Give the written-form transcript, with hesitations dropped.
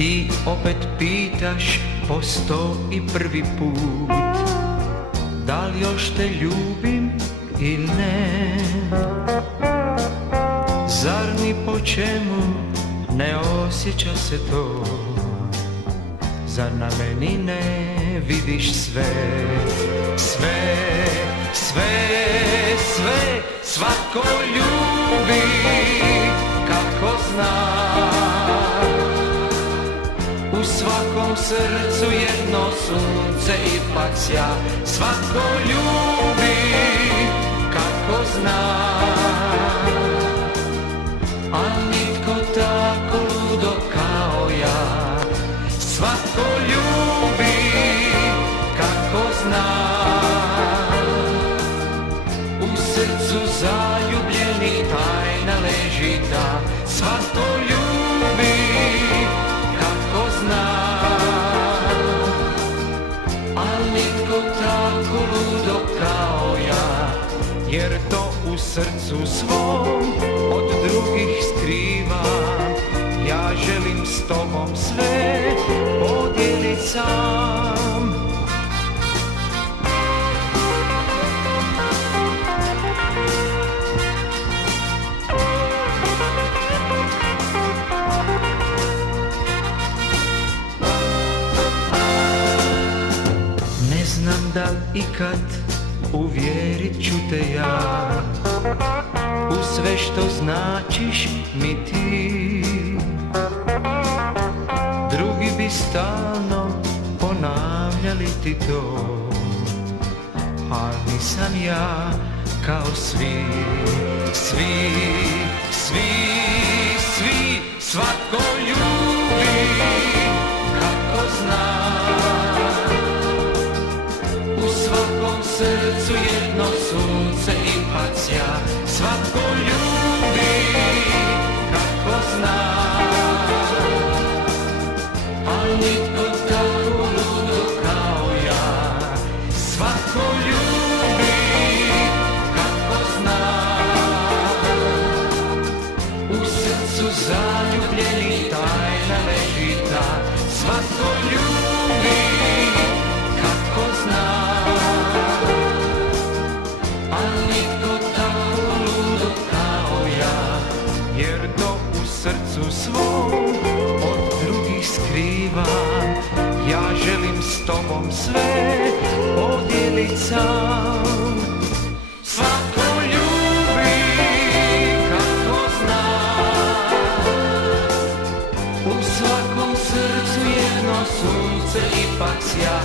ti opet pitaš po 101 put, da li još te ljubim i ne? Zar ni po čemu ne osjeća se to? Zar na meni ne vidiš sve? Sve, sve, sve, svako ljubi kako zna. U svakom srcu jedno sunce ipak sja. Svako ljubi kako zna. A nitko tako ludo kao ja. Svako ljubi kako zna. U srcu zaljubljenih tajna leži ta. Svako ljubi kako zna. Al nitko tako ludo kao ja. Jer to u srcu svom od drugih skrivam. Ja želim s tobom sve podijelit sam. Ne znam da li ikad uvjerit ću te ja u sve što značiš mi ti. Drugi bi stalno ponavljali ti to, a nisam ja kao svi, svi, svi, svi. Svako ljubi kako zna. U svakom srcu jedno sunce ipak sja. Svako ljubi kako zna. Al nitko tako ludo kao ja. Svako ljubi kako zna. U srcu zaljubljenih tajna leži ta. Svako ljubi kako zna. Al nitko tako ludo kao ja. Jer to u srcu svom od drugih skrivam. Ja želim s tobom sve podijelit sam. Svako ljubi kako zna. U svakom srcu jedno sunce ipak sja.